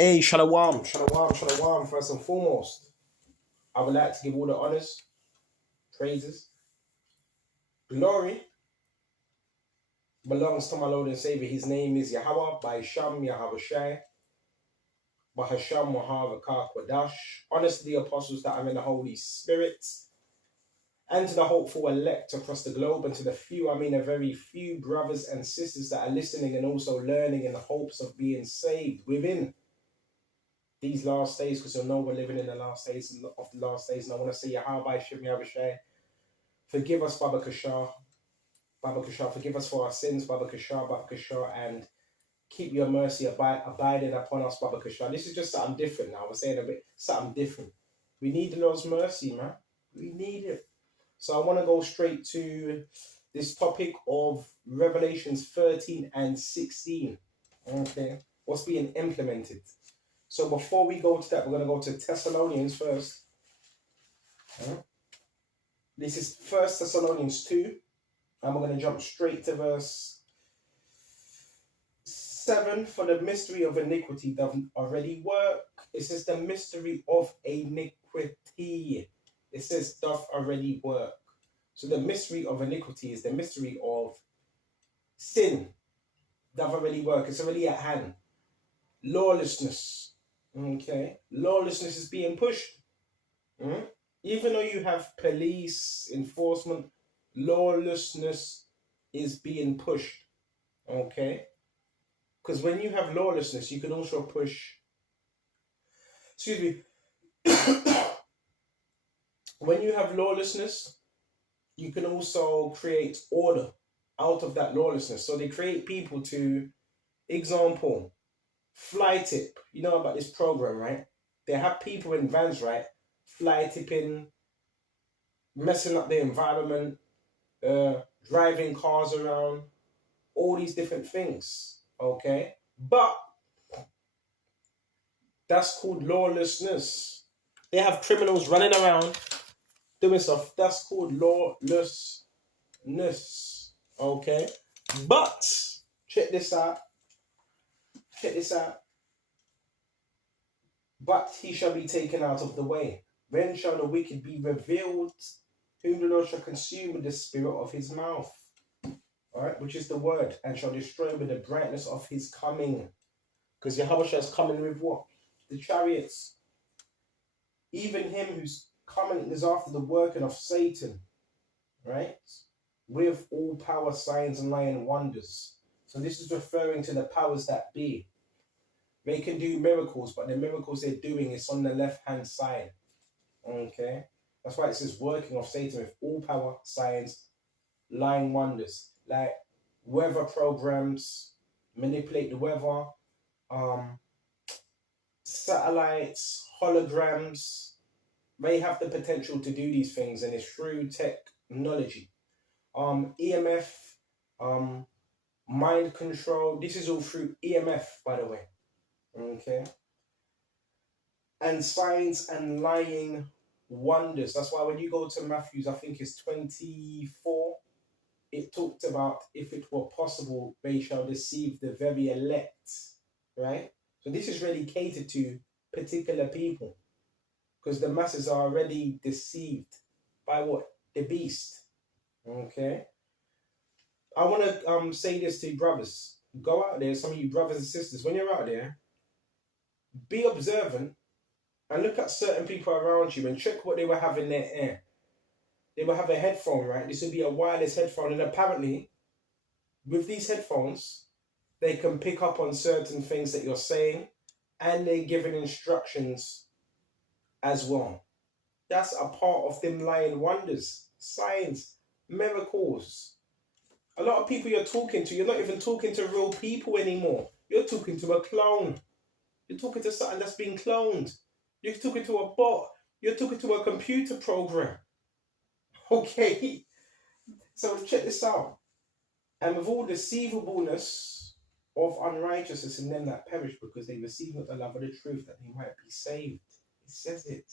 Hey, shalom, shalom, shalom. First and foremost, I would like to give all the honors, praises, glory belongs to my Lord and Savior. His name is Yahweh, by Sham Yahweh Shai, by Hasham Mahavakar Kwadash. Honors to the apostles that are in the Holy Spirit, and to the hopeful elect across the globe, and to the few, I mean a very few brothers and sisters that are listening and also learning in the hopes of being saved within these last days, because you'll know we're living in the last days of the last days. And I want to say, Yahweh Shem Yahushai, forgive us, Baba Kashar, forgive us for our sins, Baba Kashar, and keep your mercy abiding upon us, Baba Kashar. This is just something different now. We're saying a bit something different. We need the Lord's mercy, man. We need it. So I want to go straight to this topic of Revelations 13 and 16. Okay, what's being implemented. So before we go to that, we're going to go to Thessalonians first. This is 1 Thessalonians 2. And we're going to jump straight to verse 7. For the mystery of iniquity doth already work. It says the mystery of iniquity. It says doth already work. So the mystery of iniquity is the mystery of sin. Doth already work. It's already at hand. Lawlessness. Okay, lawlessness is being pushed. Even though you have police enforcement, lawlessness is being pushed. Okay, because when you have lawlessness, you can also push. Excuse me. When you have lawlessness, you can also create order out of that lawlessness. So they create people to, example, fly tip. You know about this program, right? They have people in vans, right? Fly tipping, messing up the environment, driving cars around, all these different things. Okay? But that's called lawlessness. They have criminals running around doing stuff. That's called lawlessness. Okay? But check this out. But he shall be taken out of the way. When shall the wicked be revealed, whom the Lord shall consume with the spirit of his mouth? All right, which is the word, and shall destroy with the brightness of his coming. Because Yahweh is coming with what? The chariots. Even him who's coming is after the working of Satan, right? With all power, signs, and lying wonders. So this is referring to the powers that be. They can do miracles, but the miracles they're doing is on the left-hand side. Okay? That's why it says working of Satan with all power, signs, lying wonders. Like weather programs, manipulate the weather, satellites, holograms. They have the potential to do these things, and it's through technology. EMF, mind control. This is all through EMF, by the way. Okay. And signs and lying wonders. That's why when you go to Matthew, I think it's 24, it talked about if it were possible, they shall deceive the very elect. Right? So this is really catered to particular people. Because the masses are already deceived by what? The beast. Okay? I want to say this to you brothers. Go out there, some of you brothers and sisters, when you're out there, be observant and look at certain people around you and check what they were having in their ear. They will have a headphone, right? This would be a wireless headphone, and apparently, with these headphones, they can pick up on certain things that you're saying, and they're giving instructions as well. That's a part of them lying wonders, signs, miracles. A lot of people you're talking to, you're not even talking to real people anymore. You're talking to a clone. You're talking to something that's been cloned. You're talking to a bot. You're talking to a computer program. Okay? So check this out. And with all deceivableness of unrighteousness in them that perish, because they receive not the love of the truth, that they might be saved. It says it.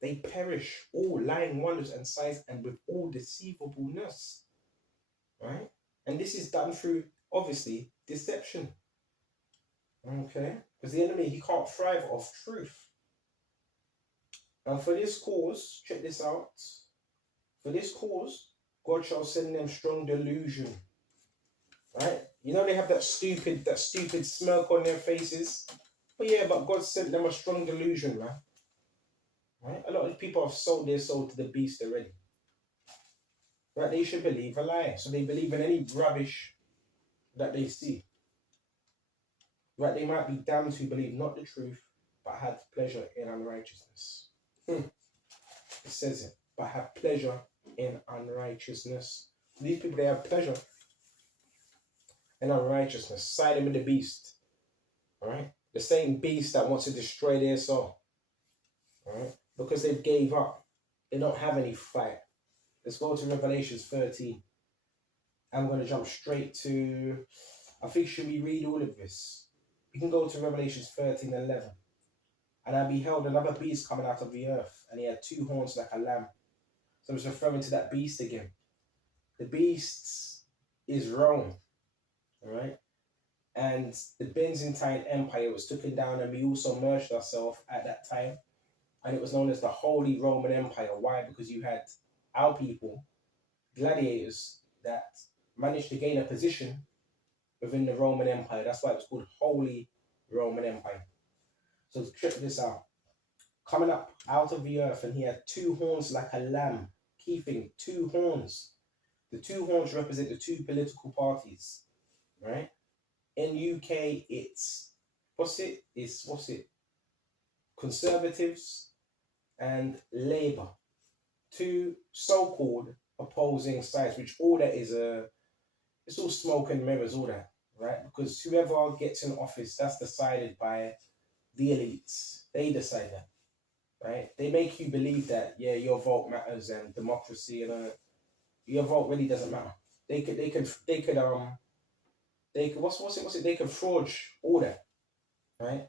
They perish, all lying wonders and signs, and with all deceivableness. Right? And this is done through, obviously, deception. Okay? Because the enemy, he can't thrive off truth. And for this cause, check this out. For this cause, God shall send them strong delusion. Right? You know they have that stupid smirk on their faces. But yeah, but God sent them a strong delusion, man. Right? A lot of people have sold their soul to the beast already. Right? They should believe a lie. So they believe in any rubbish that they see. Right? They might be damned who believe not the truth, but had pleasure in unrighteousness. It says it. But have pleasure in unrighteousness. These people, they have pleasure in unrighteousness, siding with the beast. Alright? The same beast that wants to destroy their soul. Alright? Because they gave up. They don't have any fight. Let's go to Revelations 13. I'm going to jump straight to, I think, should we read all of this? We can go to Revelations 13:11. And I beheld another beast coming out of the earth, and he had two horns like a lamb. So it's referring to that beast again. The beast is Rome. Alright? And the Byzantine Empire was taken down, and we also merged ourselves at that time. And it was known as the Holy Roman Empire. Why? Because you had our people, gladiators, that managed to gain a position within the Roman Empire. That's why it was called Holy Roman Empire. So check this out. Coming up out of the earth, and he had two horns like a lamb. Key thing, two horns. The two horns represent the two political parties, right? In UK, it's Conservatives and Labour, two so-called opposing sides, which all that is it's all smoke and mirrors, all that, right? Because whoever gets in office, that's decided by the elites. They decide that, right? They make you believe that, yeah, your vote matters and democracy, and your vote really doesn't matter. They could they could fraud all that, right?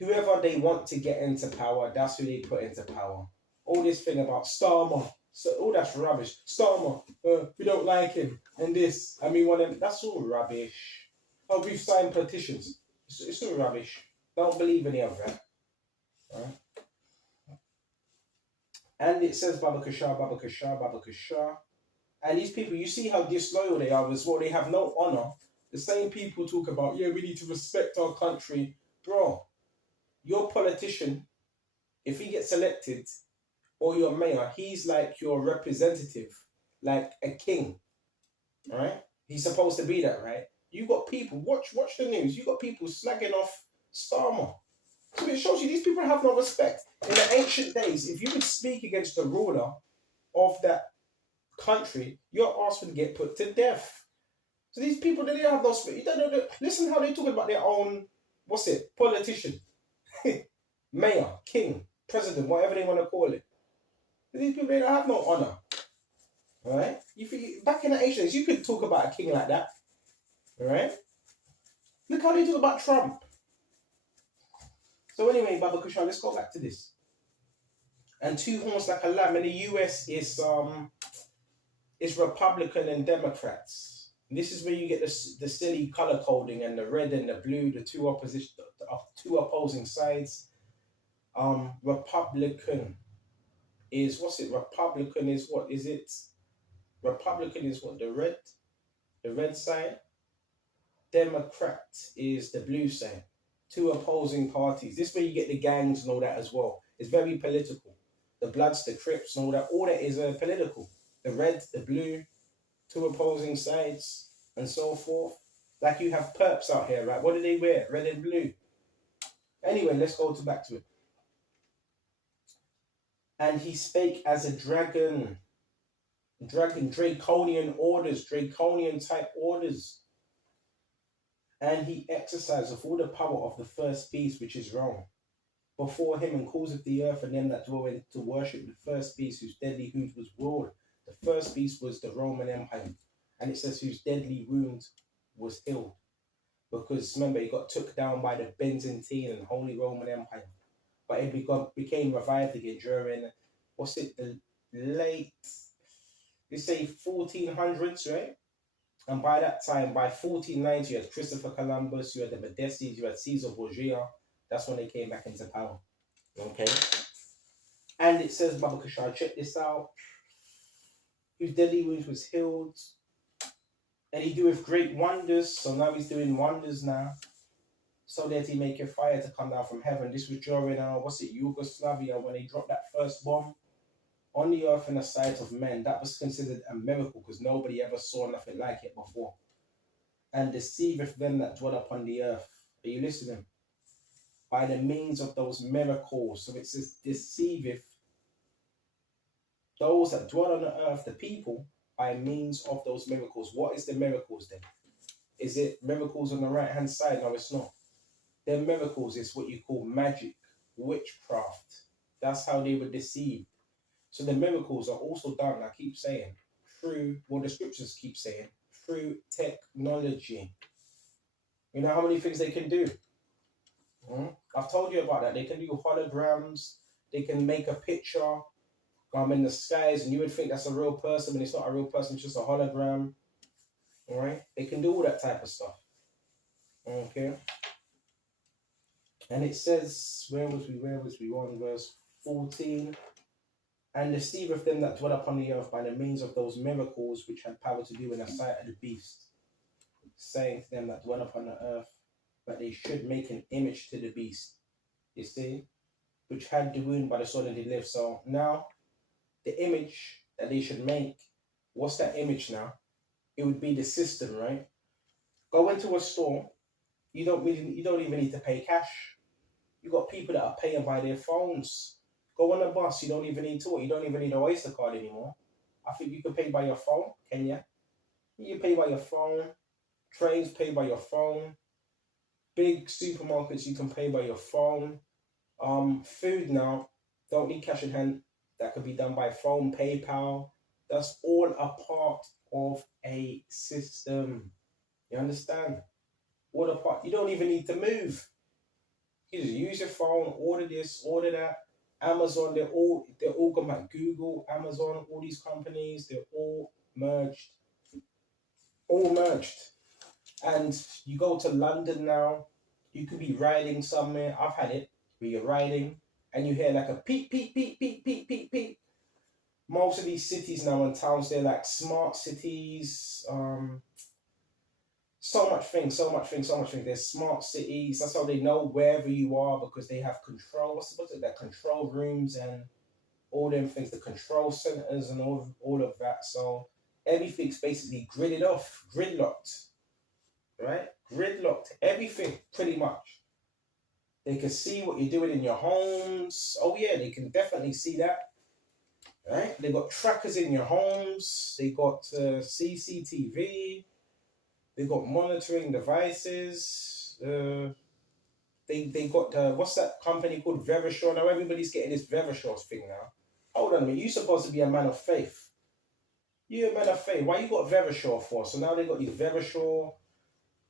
Whoever they want to get into power, that's who they put into power. All this thing about Starmer, so all that's rubbish. Starmer, we don't like him, and this, and we want him. That's all rubbish. Oh, we've signed petitions. It's all rubbish. Don't believe any of that. Right? And it says Baba Kashar, Baba Kashar, Baba Kashar. And these people, you see how disloyal they are as well. They have no honor. The same people talk about, yeah, we need to respect our country. Bro, your politician, if he gets elected, or your mayor, he's like your representative, like a king, right? He's supposed to be that, right? You got people, watch the news, you got people slagging off Starmer. So it shows you these people have no respect. In the ancient days, if you would speak against the ruler of that country, you're asked to get put to death. So these people, they don't have no respect. You don't know, listen how they talk about their own, politician, mayor, king, president, whatever they want to call it. These people, they don't have no honor. Alright? Back in the ancient days, you could talk about a king like that. Alright? Look how they talk about Trump. So anyway, Baba Kushan, let's go back to this. And two horns like a lamb. In the US is Republican and Democrats. And this is where you get the silly color coding and the red and the blue, the two opposing sides. Republican is Republican is what is it? Republican is what, the red side. Democrat is the blue side. Two opposing parties. This is where you get the gangs and all that as well. It's very political. The Bloods, the Crips, and all that is political. The red, the blue, two opposing sides, and so forth. Like you have perps out here, right? What do they wear? Red and blue. Anyway, let's go back to it. And he spake as a dragon, draconian type orders. And he exercised of all the power of the first beast, which is Rome, before him, and causeth the earth and them that dwell in to worship the first beast, whose deadly wound was ruled. The first beast was the Roman Empire. And it says whose deadly wound was healed. Because remember, he got took down by the Byzantine and Holy Roman Empire. But it became revived again during, the late, they say 1400s, right? And by that time, by 1490, you had Christopher Columbus, you had the Medicis, you had Caesar Borgia. That's when they came back into power. Okay. And it says, Baba Kashar, check this out. Whose deadly wounds was healed. And he doeth great wonders. So now he's doing wonders now. So that he make a fire to come down from heaven. This was during, Yugoslavia, when they dropped that first bomb on the earth in the sight of men. That was considered a miracle because nobody ever saw nothing like it before. And deceiveth them that dwell upon the earth. Are you listening? By the means of those miracles. So it says, deceiveth those that dwell on the earth, the people, by means of those miracles. What is the miracles then? Is it miracles on the right hand side? No, it's not. Their miracles is what you call magic, witchcraft. That's how they were deceived. So the miracles are also done, I keep saying, through, well, the scriptures keep saying, through technology. You know how many things they can do? I've told you about that. They can do holograms. They can make a picture in the skies, and you would think that's a real person, but it's not a real person, it's just a hologram. All right? They can do all that type of stuff. Okay? And it says, where was we? 1 verse 14. And deceiveth them that dwell upon the earth by the means of those miracles which had power to do in the sight of the beast, saying to them that dwell upon the earth that they should make an image to the beast, you see, which had the wound by the sword and did live. So now, the image that they should make, what's that image now? It would be the system, right? Go into a store, you don't even need to pay cash. You got people that are paying by their phones. Go on a bus, you don't even need to. You don't even need an Oyster card anymore. I think you can pay by your phone, can you? You pay by your phone. Trains pay by your phone. Big supermarkets you can pay by your phone. Food now, don't need cash in hand. That could be done by phone, PayPal. That's all a part of a system. You understand? All a part. You don't even need to move. You just use your phone, order this, order that. Amazon, they're all gone back. Google, Amazon, all these companies, they're all merged. All merged. And you go to London now, you could be riding somewhere. I've had it where you're riding and you hear like a peep, peep, peep, peep, peep, peep, peep. Most of these cities now and towns, they're like smart cities. So much things. They're smart cities. That's how they know wherever you are because they have control. What's it? That control rooms and all them things, the control centers and all of that. So everything's basically gridlocked, right? Gridlocked. Everything, pretty much. They can see what you're doing in your homes. Oh yeah, they can definitely see that. Right? They got trackers in your homes. They got CCTV. They got monitoring devices. They got what's that company called Verisure? Now everybody's getting this Verisure thing now. Hold on a minute. You're supposed to be a man of faith. You're a man of faith. Why you got Verisure for? So now they got these Verisure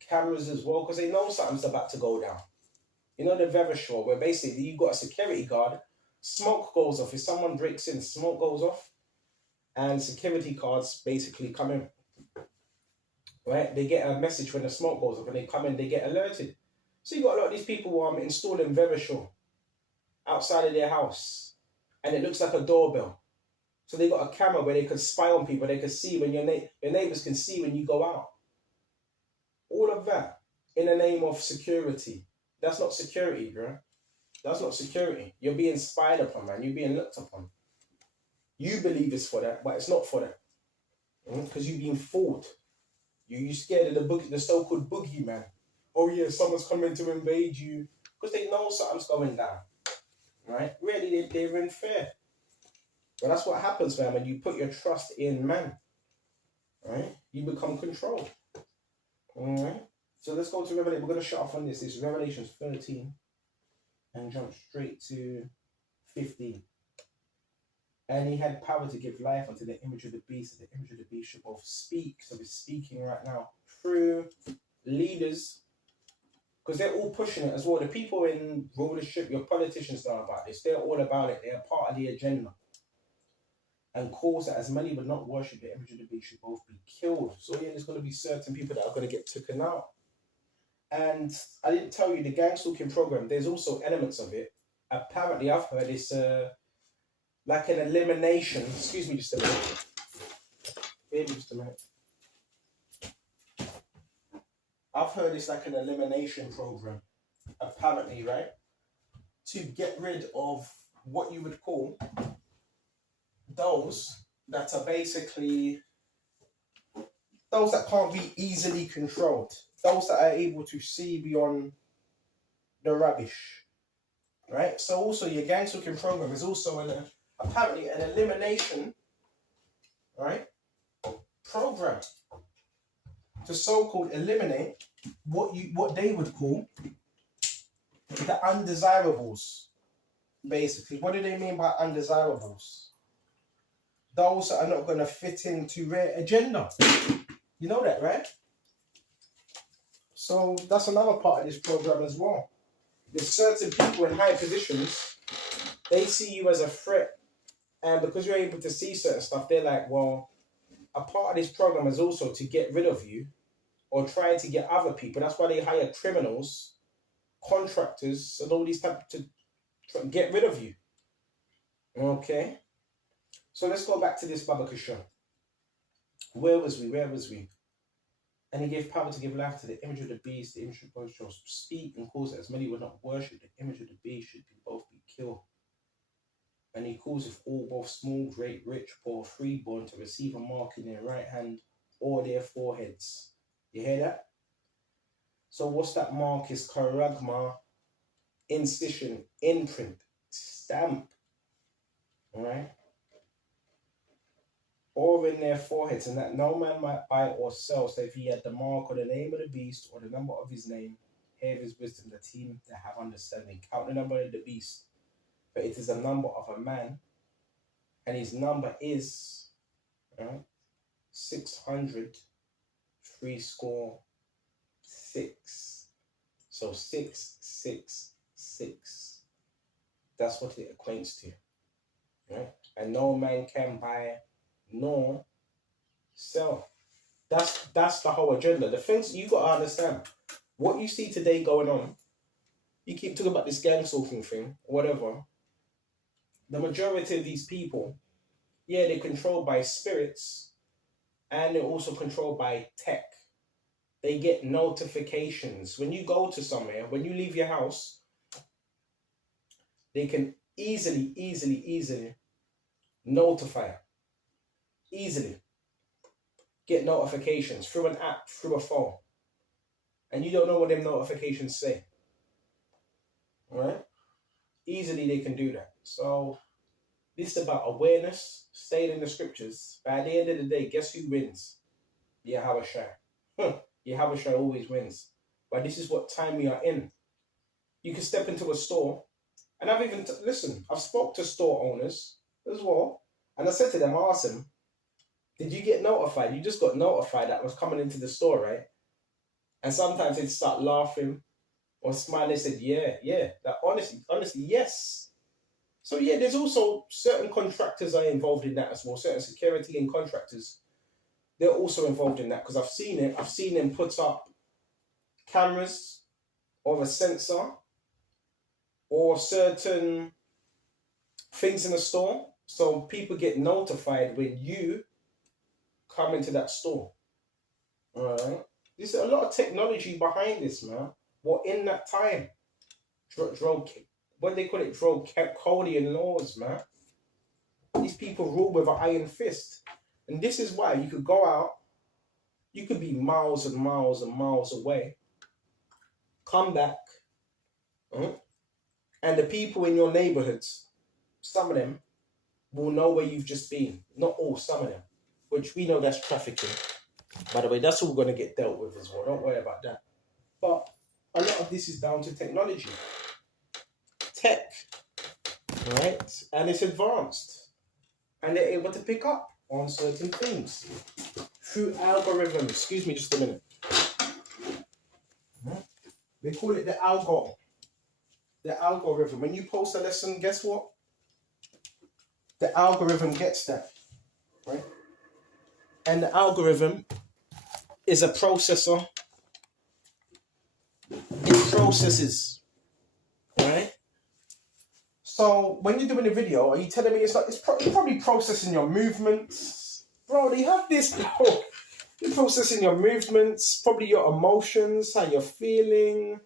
cameras as well because they know something's about to go down. You know the Verisure where basically you got a security guard. Smoke goes off. If someone breaks in, smoke goes off. And security guards basically come in. Right? They get a message when the smoke goes off. When they come in, they get alerted. So you got a lot of these people installing Verisure outside of their house. And it looks like a doorbell. So they got a camera where they can spy on people. They can see when your neighbors can see when you go out. All of that in the name of security. That's not security, bro. That's not security. You're being spied upon, man. You're being looked upon. You believe it's for that, but it's not for that. Because you're being fooled. You scared of the so-called boogeyman. Oh yeah, someone's coming to invade you. Because they know something's going down. Right? Really, they're unfair. But that's what happens, man, when you put your trust in man. Right? You become controlled. Alright? So let's go to Revelation. We're going to shut off on this. It's Revelation 13. And jump straight to 15. And he had power to give life unto the image of the beast. And the image of the beast should both speak. So he's speaking right now through leaders. Because they're all pushing it as well. The people in rulership, your politicians know about this. They're all about it. They're part of the agenda. and cause that as many would not worship the image of the beast should both be killed. So yeah, there's going to be certain people that are going to get taken out. And I didn't tell you the gang stalking program. There's also elements of it. Apparently, I've heard it's like an elimination. Excuse me, just a minute. Maybe just a minute. I've heard it's like an elimination program. Apparently, right, to get rid of what you would call those that are basically those that can't be easily controlled, those that are able to see beyond the rubbish, right? So also your gang stalking program is also apparently an elimination, right, program to so-called eliminate what they would call the undesirables. Basically, what do they mean by undesirables? Those that are not going to fit into their agenda. You know that, right? So that's another part of this program as well. There's certain people in high positions, they see you as a threat, and because you're able to see certain stuff, they're like, well, a part of this program is also to get rid of you or try to get other people. That's why they hire criminals, contractors, and all these types to get rid of you. Okay? So let's go back to this Baba Kushon. Where was we? And he gave power to give life to the image of the beast. The image of both shall speak and cause that as many would not worship the image of the beast should both be killed. And he causeth all, both small, great, rich, poor, freeborn, to receive a mark in their right hand or their foreheads. You hear that? So what's that mark? Is charagma, incision, imprint, stamp. Alright? Or in their foreheads, and that no man might buy or sell, save he had the mark or the name of the beast or the number of his name. Hear his wisdom, the team that have understanding. Count the number of the beast, but it is a number of a man, and his number is 600 6. So 666. That's what it equates to. Right? And no man can buy nor sell. That's the whole agenda. The things you gotta understand. What you see today going on, you keep talking about this gang stalking thing, whatever. The majority of these people, yeah, they're controlled by spirits and they're also controlled by tech. They get notifications. When you go to somewhere, when you leave your house, they can easily notify. Easily get notifications through an app, through a phone. And you don't know what them notifications say. Alright? Easily they can do that. So this is about awareness, staying in the scriptures. By the end of the day, guess who wins? Yahweh Shai. Yahweh Shai always wins. But this is what time we are in. You can step into a store, and I've even, I've spoke to store owners as well, and I said to them, I asked them, did you get notified? You just got notified that was coming into the store, right? And sometimes they'd start laughing or smiling. They said, yeah. That honestly, yes. So yeah, there's also certain contractors are involved in that as well. Certain security and contractors, they're also involved in that because I've seen it. I've seen them put up cameras or a sensor or certain things in the store. So people get notified when you come into that store. All right. There's a lot of technology behind this, man. What in that time? What they call it? Draconian laws, man. These people rule with an iron fist. And this is why you could go out, you could be miles and miles and miles away, come back, and the people in your neighborhoods, some of them will know where you've just been. Not all, some of them. Which we know that's trafficking. By the way, that's all going to get dealt with as well. Don't worry about that. But a lot of this is down to technology. Tech. Right? And it's advanced. And they're able to pick up on certain things. Through algorithms. Excuse me just a minute. They call it the algorithm. The algorithm. When you post a lesson, guess what? The algorithm gets that. right? And the algorithm is a processor. It processes, right? So when you're doing a video, are you telling me it's like it's probably processing your movements, bro? They have this, bro. They're processing your movements, probably your emotions, how you're feeling.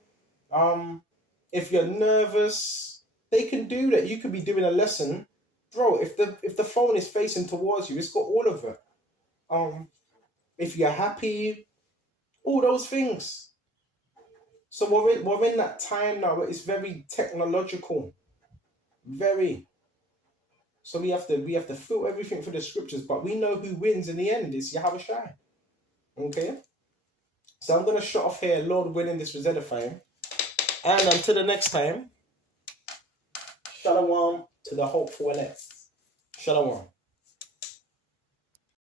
If you're nervous, they can do that. You could be doing a lesson, bro. If the phone is facing towards you, it's got all of it. If you're happy, all those things. So we're in that time now where it's very technological, very. So we have to filter everything for the scriptures, but we know who wins in the end is Yahweh Shai. Okay? So I'm gonna shut off here, Lord willing, this was edifying. And until the next time, Shalom to the hopeful elect. Shalom.